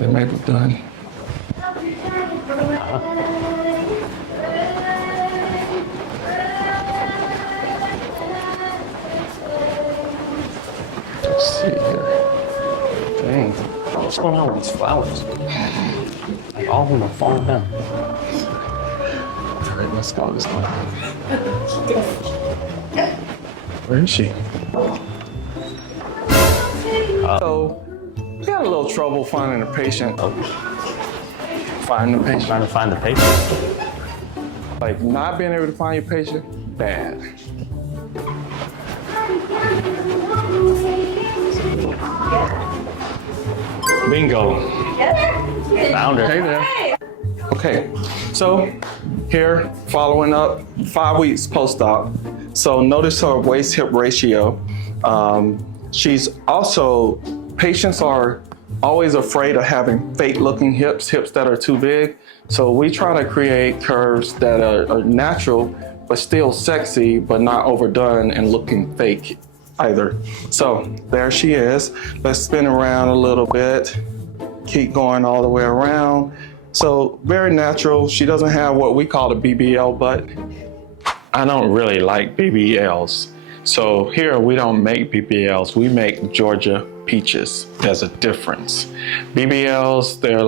They may be done. Let's see here. Dang. What's going on with these flowers? Like all of them are falling down. All right, let's go this way. Where is she? So, we got a little trouble finding a patient. Finding the patient. Trying to find the patient. Like, not being able to find your patient, bad. Bingo. Found her. Hey there. Okay, so here, following up, 5 weeks post-op. So notice her waist-hip ratio. She's also, patients are always afraid of having fake-looking hips that are too big. So we try to create curves that are natural, but still sexy, but not overdone and looking fake either. So there she is. Let's spin around a little bit. Keep going all the way around. So very natural. She doesn't have what we call a BBL butt. I don't really like BBLs. So here we don't make BBLs, we make Georgia peaches. There's a difference. BBLs, they're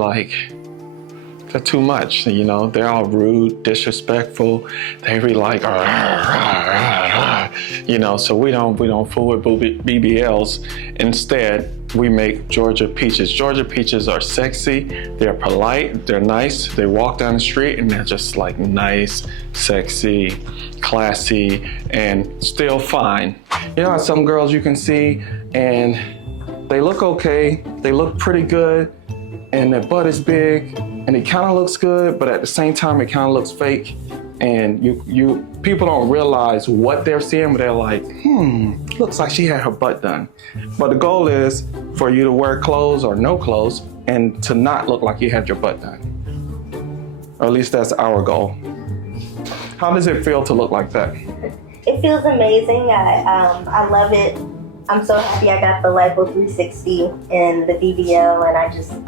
too much, you know, they're all rude, disrespectful. They be like, rah, rah, rah, rah. You know, so we don't fool with BBLs. Instead, we make Georgia peaches. Georgia peaches are sexy, they're polite, they're nice. They walk down the street and they're just like nice, sexy, classy, and still fine. You know, some girls you can see and they look okay, they look pretty good, and their butt is big, and it kind of looks good, but at the same time, it kind of looks fake. And people don't realize what they're seeing, but they're like, looks like she had her butt done. But the goal is for you to wear clothes or no clothes and to not look like you had your butt done. Or at least that's our goal. How does it feel to look like that? It feels amazing. I love it. I'm so happy I got the Lipo 360 and the BBL, and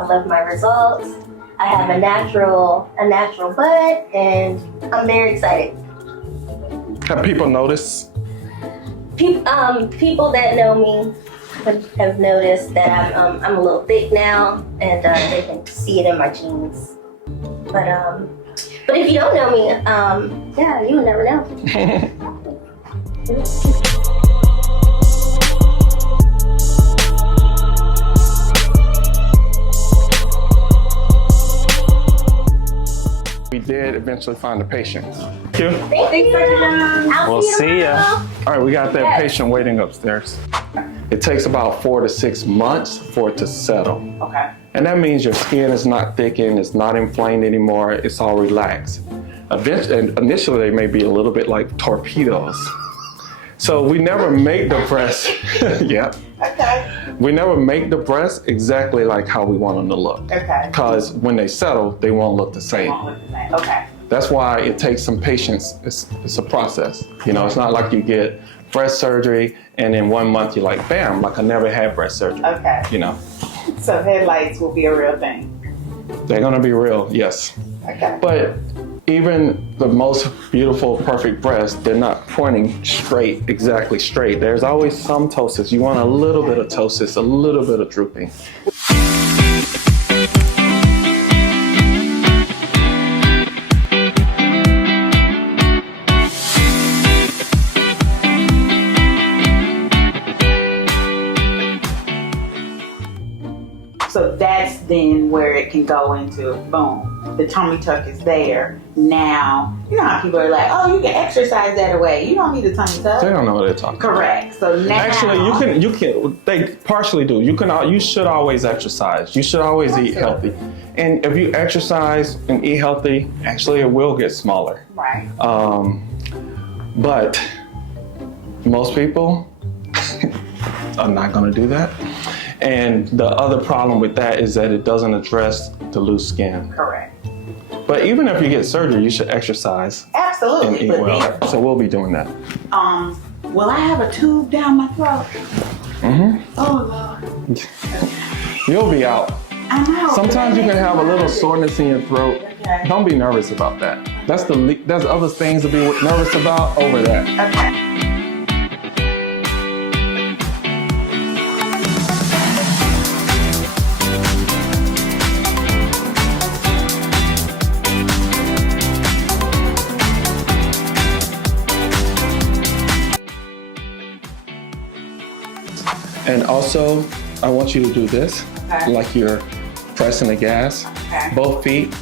I love my results. I have a natural butt, and I'm very excited. Have people noticed? People that know me have noticed that I'm a little thick now, and they can see it in my jeans. But if you don't know me, yeah, you would never know. We did eventually find a patient. Thank you. Thank you. We'll see ya. All right, we got that patient waiting upstairs. It takes about 4 to 6 months for it to settle. Okay. And that means your skin is not thickened, it's not inflamed anymore, it's all relaxed. Initially, they may be a little bit like torpedoes. So we never make the breasts, yeah. Okay. We never make the breasts exactly like how we want them to look. Okay. Because when they settle, they won't look the same. Okay. That's why it takes some patience. It's a process. You know, it's not like you get breast surgery and in 1 month you're like, bam, like I never had breast surgery. Okay. You know. So headlights will be a real thing. They're gonna be real, yes. Okay. But even the most beautiful, perfect breasts, they're not pointing straight, exactly straight. There's always some ptosis. You want a little bit of ptosis, a little bit of drooping. So that's then where it can go into boom. The tummy tuck is there. Now, you know how people are like, oh, you can exercise that away. You don't need a tummy tuck. They don't know what they're talking about. Correct. So now. Actually, you can, they partially do. You should always exercise. You should always eat healthy. And if you exercise and eat healthy, actually it will get smaller. Right. But most people are not gonna do that. And the other problem with that is that it doesn't address the loose skin. Correct. But even if you get surgery, you should exercise Absolutely. and eat well. So we'll be doing that. Will I have a tube down my throat? Mm-hmm. Oh, Lord. You'll be out. I know. Sometimes you can have a little soreness in your throat. Okay. Don't be nervous about that. There's other things to be nervous about over that. Okay. And also, I want you to do this, Okay. like you're pressing the gas. Okay. Both feet,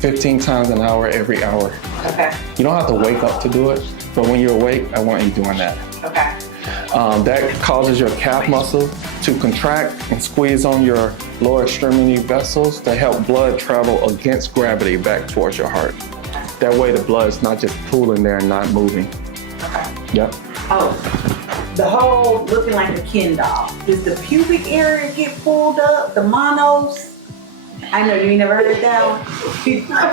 15 times an hour every hour. Okay. You don't have to wake up to do it, but when you're awake, I want you doing that. Okay. That causes your calf muscle to contract and squeeze on your lower extremity vessels to help blood travel against gravity back towards your heart. That way the blood's not just pooling there and not moving. Okay. Yep. Oh, the whole looking like a Ken doll. Does the pubic area get pulled up? The monos? I know you ain't never heard that one.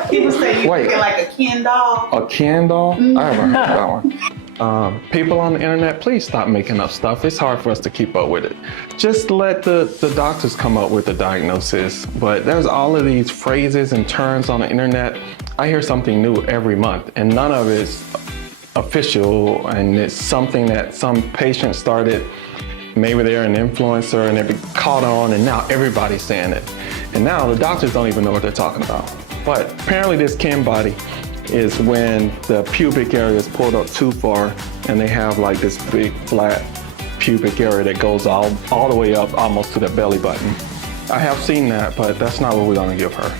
People say you Wait. looking like a Ken doll. A Ken doll? I haven't heard that one. People on the internet, please stop making up stuff. It's hard for us to keep up with it. Just let the doctors come up with the diagnosis. But there's all of these phrases and terms on the internet. I hear something new every month, and none of it's official, and it's something that some patient started. Maybe they're an influencer and they caught on, and now everybody's saying it. And now the doctors don't even know what they're talking about. But apparently this Ken body is when the pubic area is pulled up too far and they have like this big flat pubic area that goes all the way up almost to the belly button. I have seen that, but that's not what we're gonna give her.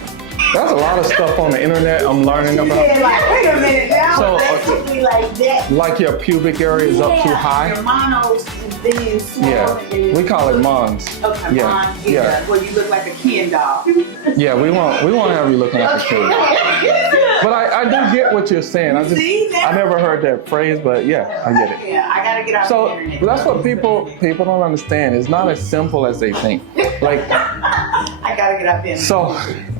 There's a lot of stuff on the internet I'm learning about. Yeah, like, wait a minute now. So, basically like that. Like your pubic area is up too Your high. monos is being swollen. Yeah, we call it mons. Okay, Yeah, mons, yeah. Well, you look like a Ken doll. Yeah, we won't have you looking like a kid. But I do get what you're saying. I never heard that phrase, but yeah, I get it. Yeah, I gotta get out So the internet. that's what people don't understand. It's not as simple as they think. Like, I gotta get out the internet. so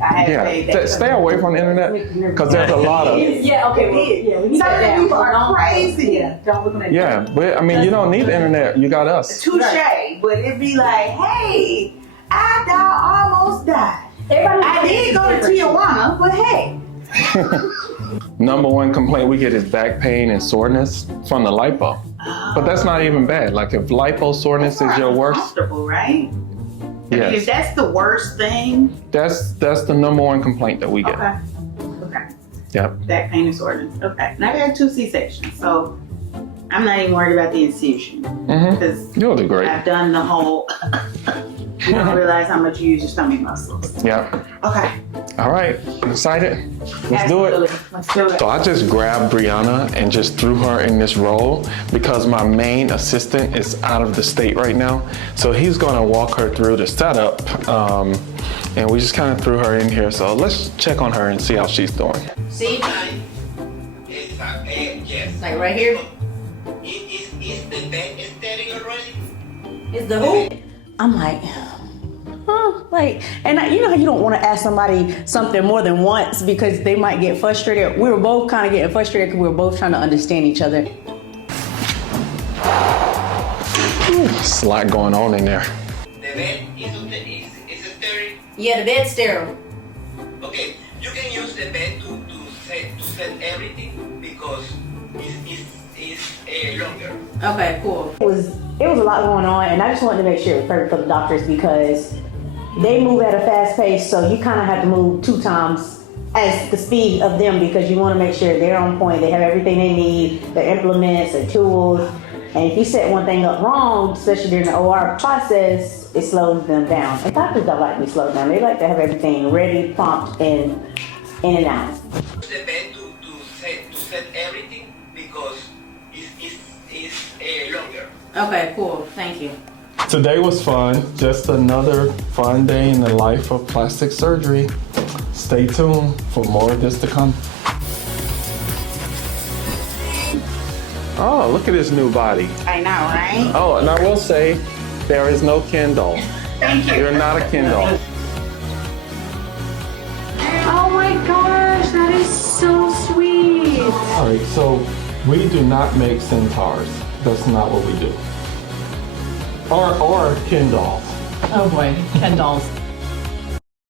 I had to pay yeah, that. stay away from the internet because there's a lot of Yeah, okay, well, yeah, we need Some of that the people down. are crazy. Yeah, don't look at that. yeah. But I mean, you don't need the internet. You got us. Touche, but it'd be like, hey, almost died. I did go to Tijuana, but hey. Number one complaint we get is back pain and soreness from the lipo. But that's not even bad. Like if lipo soreness is your worst, Comfortable, right? I mean, if yes, that's the worst thing, that's the number one complaint that we get. okay. Okay. Yep. Back pain and soreness. Okay. And I've had 2 C-sections, so I'm not even worried about the incision. Mm-hmm. Because You'll do great. I've done the whole, you don't realize how much you use your stomach muscles. Yeah. Okay. All right. Excited? Let's do it. Absolutely. Let's do it. So I just grabbed Brianna and just threw her in this role because my main assistant is out of the state right now. So he's gonna walk her through the setup. And we just kind of threw her in here. So let's check on her and see how she's doing. See? Yes. Like right here? Is the bed steady already? Is the who? I'm like, like, and you know how you don't want to ask somebody something more than once because they might get frustrated. We were both kind of getting frustrated because we were both trying to understand each other. There's a lot going on in there. The bed is steady? Yeah, the bed's sterile. Okay, you can use the bed to set everything because it's longer. Okay, cool. It was a lot going on, and I just wanted to make sure it was perfect for the doctors because they move at a fast pace, so you kind of have to move 2 times as the speed of them because you want to make sure they're on point, they have everything they need, their implements, their tools, and if you set one thing up wrong, especially during the OR process, it slows them down. And doctors don't like to be slowed down. They like to have everything ready, prompt, and in and out. Use the bed to set everything because it's longer. Okay, cool. Thank you. Today was fun. Just another fun day in the life of plastic surgery. Stay tuned for more of this to come. Oh, look at this new body. I know, right? Oh, and I will say, there is no Ken doll. Thank you. You're not a Ken doll. Oh my gosh, that is so sweet. All right, so we do not make centaurs. That's not what we do. Or Ken dolls. Oh boy, Ken dolls.